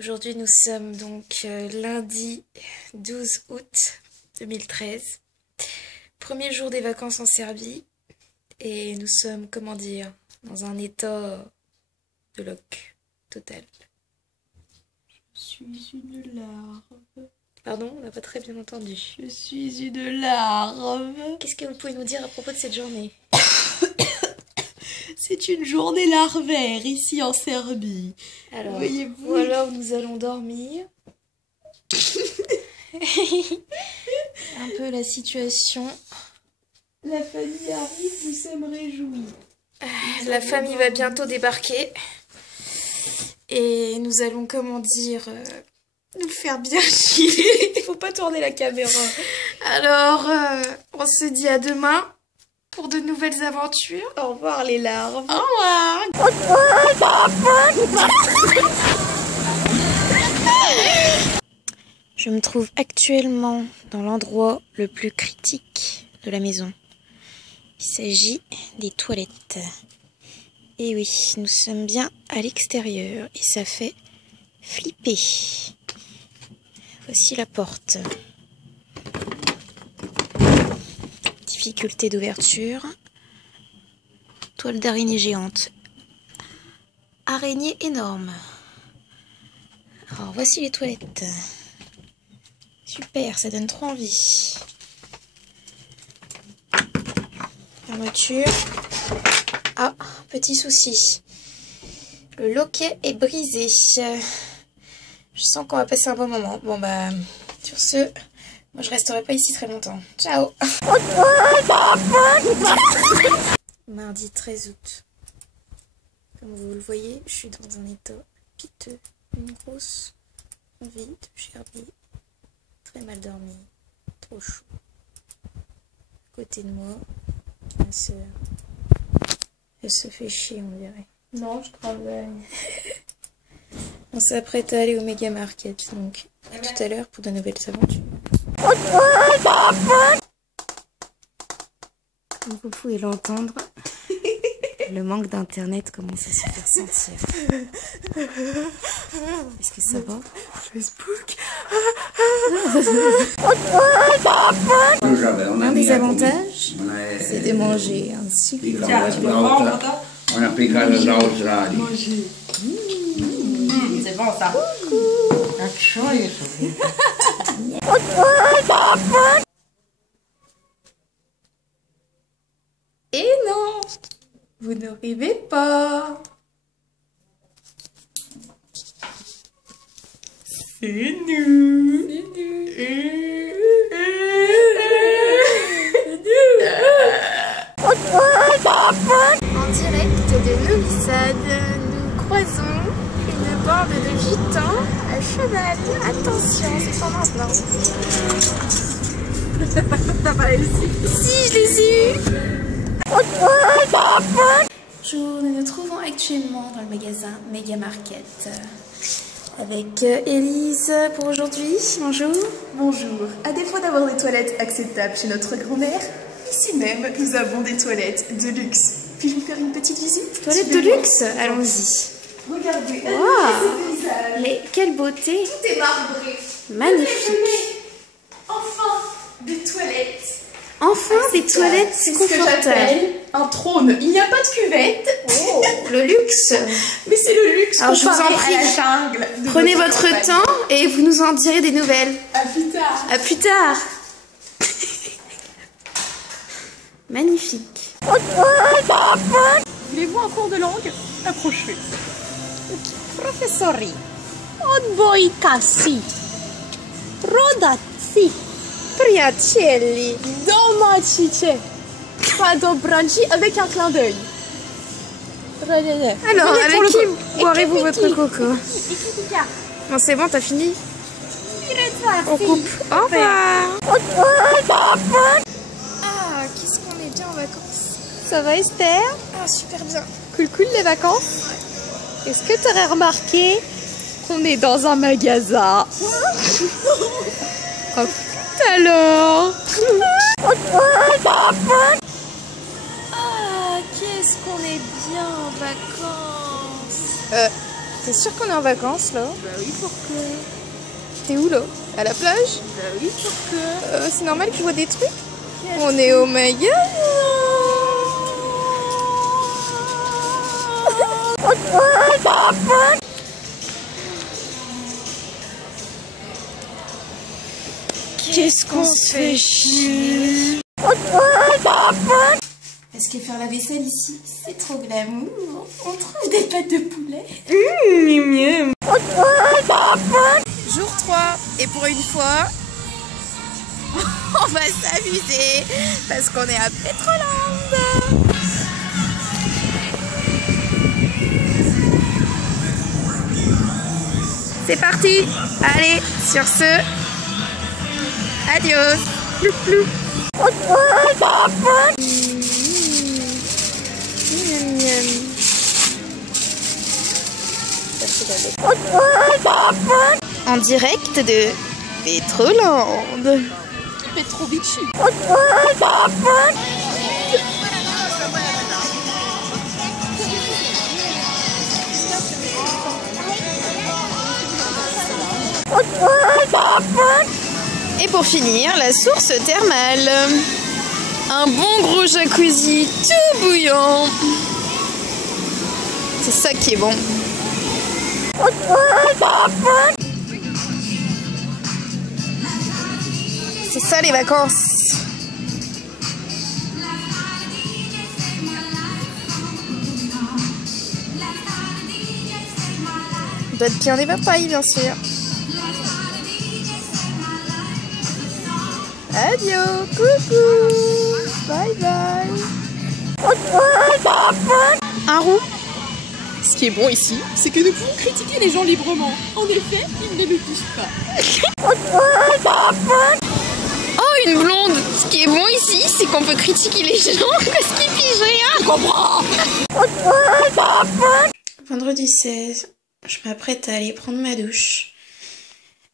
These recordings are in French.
Aujourd'hui, nous sommes donc lundi 12 août 2013. Premier jour des vacances en Serbie. Et nous sommes, comment dire, dans un état de loc total. Je suis une larve. Pardon, on n'a pas très bien entendu. Je suis une larve. Qu'est-ce que vous pouvez nous dire à propos de cette journée? C'est une journée larvaire ici en Serbie. Alors, voyez-vous, voilà où nous allons dormir. Un peu la situation. La famille arrive, nous sommes réjouis. La famille va bientôt débarquer. Et nous allons, comment dire, nous faire bien chier. Il faut pas tourner la caméra. Alors, on se dit à demain pour de nouvelles aventures. Au revoir les larves. Au revoir. Je me trouve actuellement dans l'endroit le plus critique de la maison. Il s'agit des toilettes. Et oui, nous sommes bien à l'extérieur et ça fait flipper. Voici la porte. Difficulté d'ouverture. Toile d'araignée géante. Araignée énorme. Alors voici les toilettes. Super, ça donne trop envie. Fermeture. Ah, petit souci. Le loquet est brisé. Je sens qu'on va passer un bon moment. Bon bah, sur ce, moi je resterai pas ici très longtemps. Ciao. Mardi 13 août. Comme vous le voyez, je suis dans un état piteux. Une grosse envie de gerber. Très mal dormi. Trop chaud. À côté de moi, ma soeur. Elle se fait chier, on dirait. Non, je travaille. On s'apprête à aller au Mega Market, donc à tout à l'heure pour de nouvelles aventures. Comme vous pouvez l'entendre, le manque d'internet commence à se faire sentir. Est-ce que ça va? Facebook. Un des avantages, c'est de manger un sucre. On a applicato l'Australie. C'est bon ça. Et non, vous ne rêvez pas. C'est nous. En direct de Novi Sad, nous croisons une bande de gitans à cheval. Attention, c'est son maintenant. T'as pas réussi. Si, je les ai eus. Bonjour, nous nous trouvons actuellement dans le magasin Mega Market avec Élise pour aujourd'hui. Bonjour. Bonjour. À défaut d'avoir des toilettes acceptables chez notre grand-mère, ici même, nous avons des toilettes de luxe. Puis-je vous faire une petite visite? Toilette de luxe. Allons-y. Regardez, Wow. Mais quelle beauté. tout est marbré. Magnifique. Enfin, des toilettes. Enfin, des toilettes C'est ce que confortables. j'appelle un trône. Il n'y a pas de cuvette, Oh, le luxe. mais c'est le luxe Alors, je vous en comparé prie, à la jungle. de Prenez votre campagne. temps et vous nous en direz des nouvelles. À plus tard. À plus tard. Magnifique. Voulez-vous un cours de langue? Approchez. Professori, od voi casi, rodaci, Priacelli. domacice, padobranci avec un clin d'œil. Alors, avec qui boirez-vous votre coco? Bon, c'est bon, t'as fini? On coupe. Au revoir. Ah, qu'est-ce qu'on est bien en vacances. Ça va Esther? Ah, super bien. Cool les vacances? Est-ce que tu aurais remarqué qu'on est dans un magasin? Oh, alors? Ah, qu'est-ce qu'on est bien en vacances. T'es sûr qu'on est en vacances là? Bah oui, pourquoi? T'es où là? À la plage? Bah oui, pourquoi? C'est normal que je vois des trucs? On est au Maya. Qu'est-ce qu'on se fait chier? Est-ce que faire la vaisselle ici, c'est trop glamour? On trouve des pâtes de poulet. Jour 3. Et pour une fois, on va s'amuser parce qu'on est à Petroland. C'est parti. Allez, sur ce, adios. Plou plou. Miam, miam. En direct de Petroland. Petrovici. Et pour finir, la source thermale. Un bon gros jacuzzi tout bouillant. C'est ça qui est bon. C'est ça les vacances. D'autres pieds en éventail, bien sûr. Adieu, coucou, bye bye. Un roux. Ce qui est bon ici, c'est que nous pouvons critiquer les gens librement. En effet, ils ne nous touchent pas. Oh, une blonde. Ce qui est bon ici, c'est qu'on peut critiquer les gens parce qu'ils pigent rien. Je comprends. Vendredi 16, je m'apprête à aller prendre ma douche.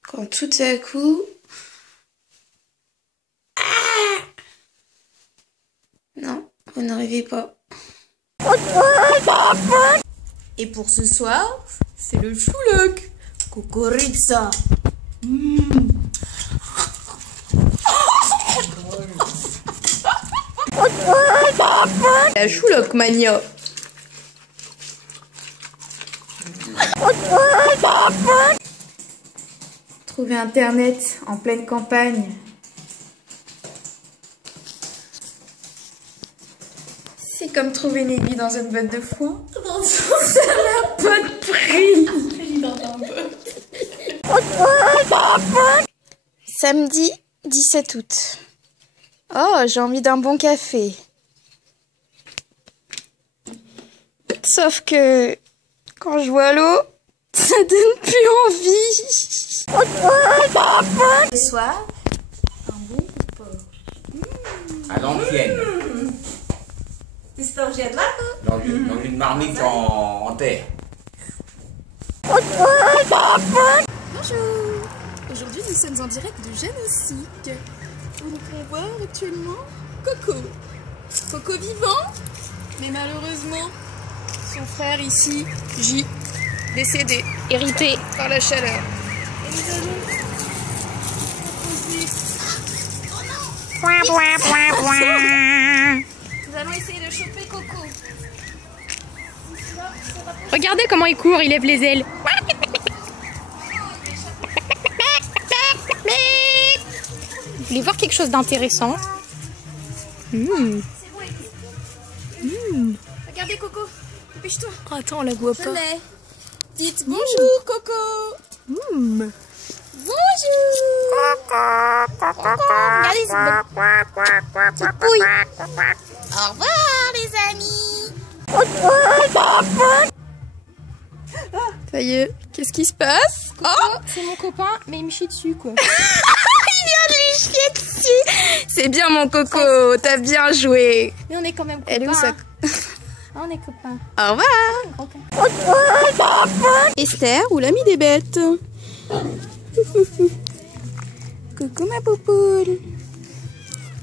Quand tout à coup... Ah! Non, vous ne rêvez pas. Et pour ce soir, c'est le chouloc. Cocoriza. La chouloc mania. Trouver internet en pleine campagne. C'est comme trouver une aiguille dans une botte de foin. Ça n'a pas de prix. Samedi 17 août. Oh, j'ai envie d'un bon café. Sauf que quand je vois l'eau, ça donne plus envie. Ce soir, À l'ancienne. Dans une marmite en terre. bonjour. Aujourd'hui, nous sommes en direct de Génocique, où nous pouvons voir actuellement Coco. Coco vivant, mais malheureusement, son frère ici, J, décédé, Irrité. par la chaleur. Et nous allons Nous allons essayer de choper Coco. Regardez comment il court, il lève les ailes. Vous voulez voir quelque chose d'intéressant? Regardez Coco, dépêche-toi. Attends, on la voit Je pas. l'ai. Dites bonjour Coco. Bonjour. Regardez cette petite pouille. Au revoir les amis. Ça y est, qu'est-ce qui se passe? Oh, C'est mon copain, mais il me chie dessus quoi. il vient de lui chier dessus. C'est bien mon coco, t'as bien joué. Mais on est quand même copains. Elle est où ça? On est copains. Au revoir. Esther ou l'ami des bêtes. Coucou ma poupoule.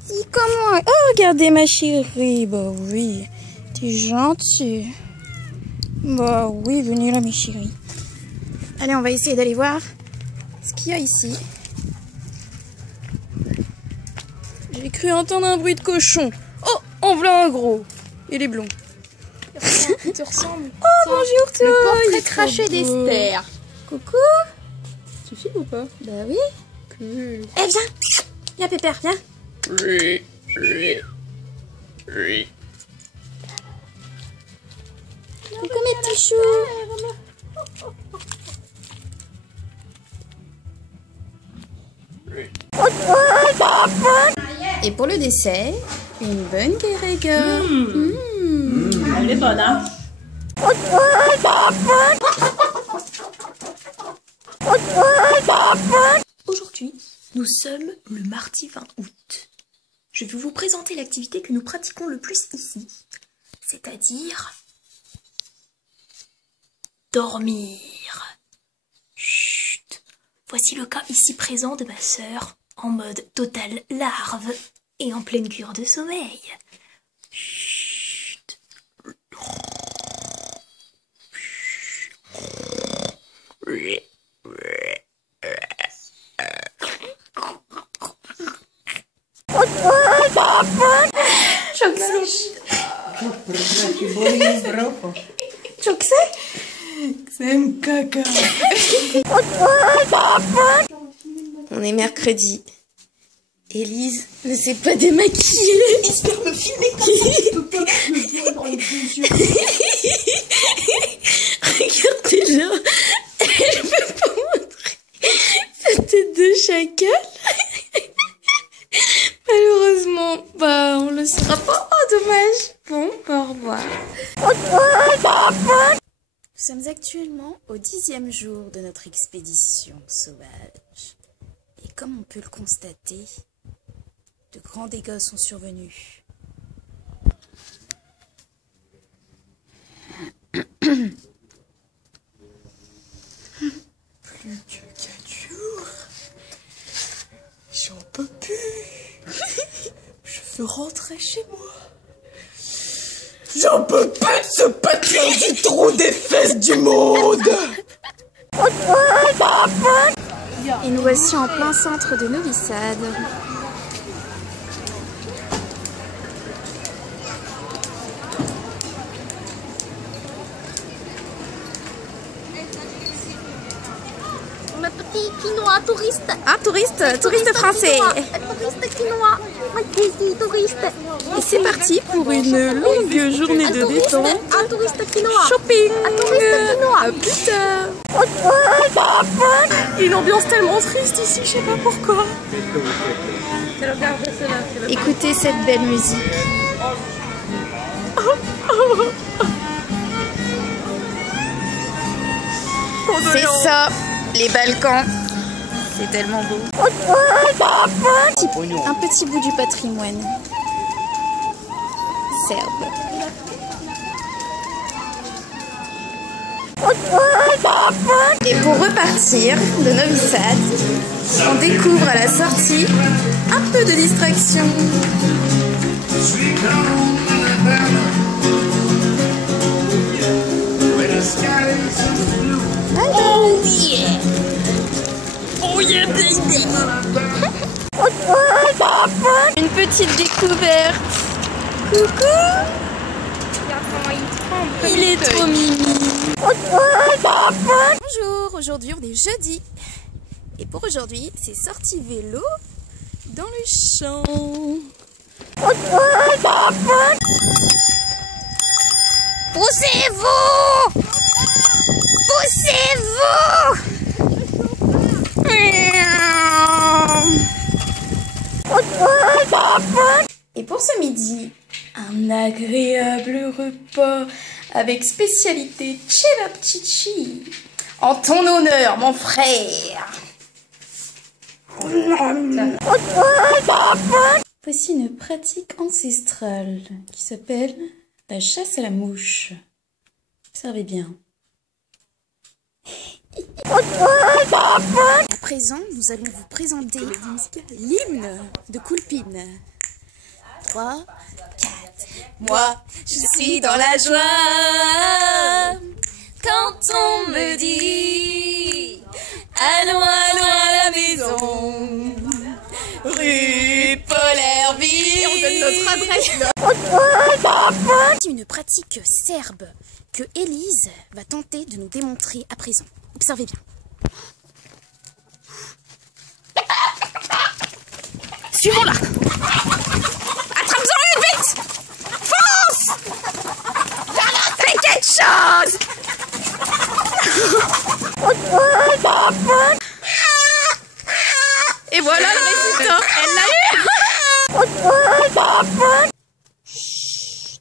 Dis comment? Oh regardez ma chérie. Bah oui, t'es gentille. Bah oui, venez là mes chéris. Allez, on va essayer d'aller voir ce qu'il y a ici. J'ai cru entendre un bruit de cochon. Oh, en voilà un gros. Il est blond. Il te ressemble. Oh, bonjour toi. Le portrait Il est craché trop beau. d'Esther. Coucou. Tu filmes ou pas? Bah oui. Cool. Eh, viens. Viens, Pépère, viens. Coucou mes petits choux. Et pour le dessert, une bonne Guérega. Elle est bonne, hein? Aujourd'hui, nous sommes le mardi 20 août. Je vais vous présenter l'activité que nous pratiquons le plus ici, c'est-à-dire dormir. Chut. Voici le cas ici présent de ma sœur, en mode totale larve et en pleine cure de sommeil. Chut. On est mercredi. Élise ne s'est pas démaquiller. Espère me filmer comme ça, je peux pas me voir dans les deux yeux. Regardez-la. Je peux pas montrer sa tête de chacal. Malheureusement, bah on le saura pas. Oh dommage. Bon, au revoir. Nous sommes actuellement au 10e jour de notre expédition sauvage. Et comme on peut le constater, de grands dégâts sont survenus. Plus que 4 jours. J'en peux plus. Je veux rentrer chez moi. J'en peux plus de ce patelin du trou des fesses du monde. Et nous voici en plein centre de Novi Sad. Le petit quinoa touriste. Ah, touriste français. Touriste quinoa. Oui, touriste. Et c'est parti pour une longue journée de détente. Un touriste quinoa. Shopping. Un touriste quinoa. À plus tard. Une ambiance tellement triste ici, je sais pas pourquoi. Écoutez cette belle musique. C'est ça, les Balkans. C'est tellement beau. Un petit bout du patrimoine serbe. Et pour repartir de Novi Sad, on découvre à la sortie un peu de distraction. Oh yeah! Oh yeah, baby! Une petite découverte. Coucou! Il est trop mimi. Bonjour, aujourd'hui on est jeudi. Et pour aujourd'hui, c'est sortie vélo dans le champ. Poussez-vous! Poussez-vous! Et pour ce midi, un agréable repas avec spécialité cevapcici. En ton honneur, mon frère. Voici une pratique ancestrale qui s'appelle la chasse à la mouche. Observez bien. À présent, nous allons vous présenter l'hymne de Kulpin. 3, 4. Moi, je suis dans la joie quand on me dit Allons, allons à la maison. Rue Pollerville. On donne notre adresse. Une pratique serbe que Élise va tenter de nous démontrer à présent. Observez bien. Suivons-la. Attrape-en une, vite. Fonce. Fais quelque chose. Et voilà le résultat. Elle l'a eu.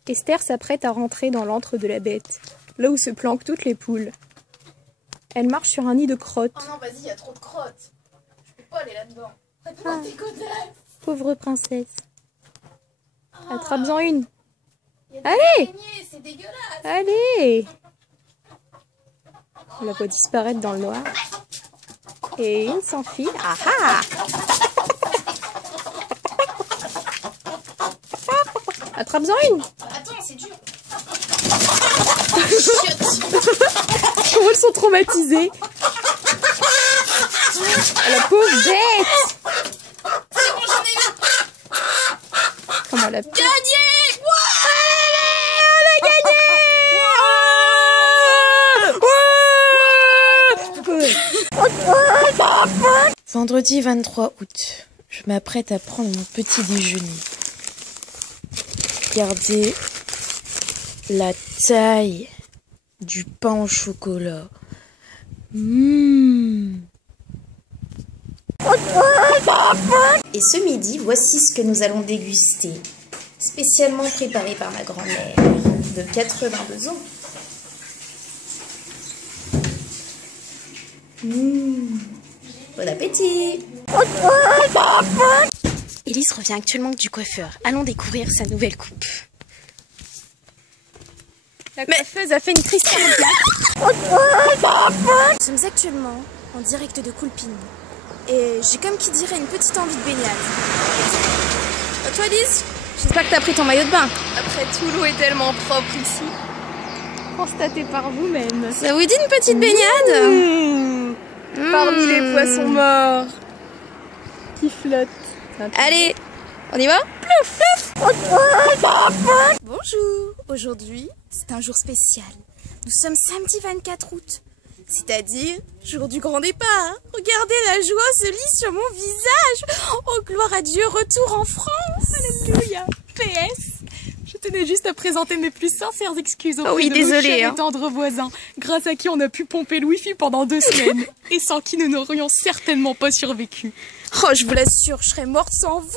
Esther s'apprête à rentrer dans l'antre de la bête, là où se planquent toutes les poules. Elle marche sur un nid de crottes. Oh non, vas-y, il y a trop de crottes. Je peux pas aller là-dedans. Réponds tes côtés. Pauvre princesse. Attrape-en une. Il y a des Allez. araignées, c'est dégueulasse. Allez. On la voit disparaître dans le noir. Et une s'enfuit. Ah ah. Attrape-en une. Attends, c'est dur. Comment elles sont traumatisées. La pauvre bête. C'est bon, j'en ai eu. Comment la Gagné. Vendredi 23 août, je m'apprête à prendre mon petit déjeuner. Regardez la taille du pain au chocolat. Et ce midi, voici ce que nous allons déguster. Spécialement préparé par ma grand-mère de 82 ans. Bon appétit. Élise revient actuellement du coiffeur. Allons découvrir sa nouvelle coupe. La coiffeuse a fait une crise cardiaque. Nous sommes actuellement en direct de Coulpine. Et j'ai comme qui dirait une petite envie de baignade. Toi, Lise, J'espère que t'as pris ton maillot de bain. après tout, l'eau est tellement propre ici. Constatée par vous-même. Ça vous dit une petite baignade Parmi les poissons morts qui flottent. Allez, on y va? Bonjour. Aujourd'hui, c'est un jour spécial. Nous sommes samedi 24 août. C'est-à-dire jour du grand départ. Regardez, la joie se lit sur mon visage. Oh, gloire à Dieu, retour en France. Alléluia. PS. Je tenais juste à présenter mes plus sincères excuses auprès oui, de désolée, nos chers hein. et tendres voisins, grâce à qui on a pu pomper le wifi pendant 2 semaines, et sans qui nous n'aurions certainement pas survécu. Oh, je vous l'assure, je serais morte sans vous.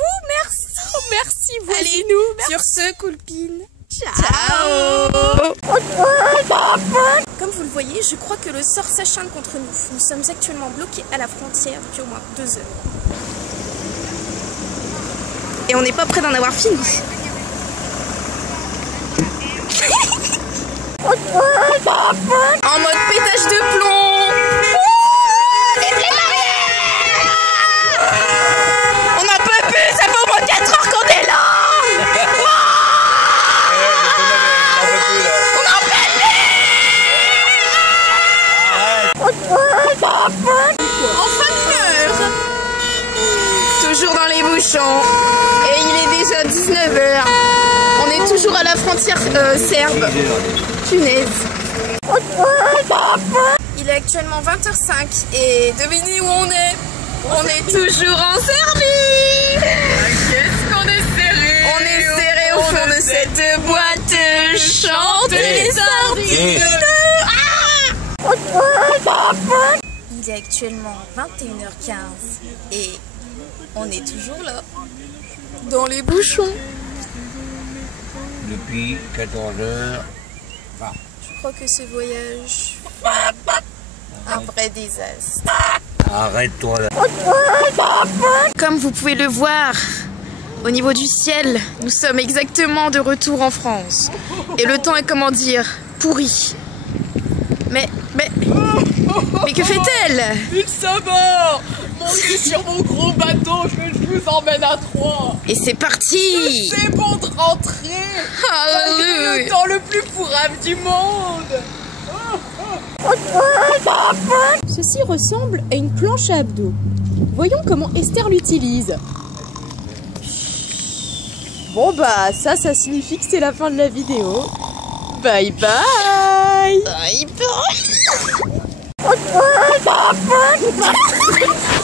Merci. Oh, merci, Allez, voici-nous. sur ce, Coulpine. Ciao. Comme vous le voyez, je crois que le sort s'acharne contre nous. Nous sommes actuellement bloqués à la frontière depuis au moins 2 heures. Et on n'est pas près d'en avoir fini. En mode pétage de plomb. On n'a pas pu, ça fait au moins 4 heures qu'on est là. On en peine. Enfin l'heure. Toujours dans les bouchons. Et il est déjà 19h. On est toujours à la frontière serbe. Punaise. Il est actuellement 20h05 et devinez où on est? On est toujours en Serbie. Qu'est-ce qu'on est serré. On est serré au fond de cette boîte. Chante les sardines. Il est actuellement 21h15 et on est toujours là. Dans les bouchons. Depuis 14h. Je crois que ce voyage un vrai désastre. Arrête-toi là. Comme vous pouvez le voir, au niveau du ciel, nous sommes exactement de retour en France. Et le temps est, comment dire, pourri. Mais que fait-elle? Vite, ça va. Montez sur mon gros bateau, je vous emmène à Troyes. Et c'est parti. C'est bon de rentrer. Malgré le temps le plus pourrave du monde. Ceci ressemble à une planche à abdos. Voyons comment Esther l'utilise. Bon bah ça signifie que c'est la fin de la vidéo. Bye bye. Bye bye.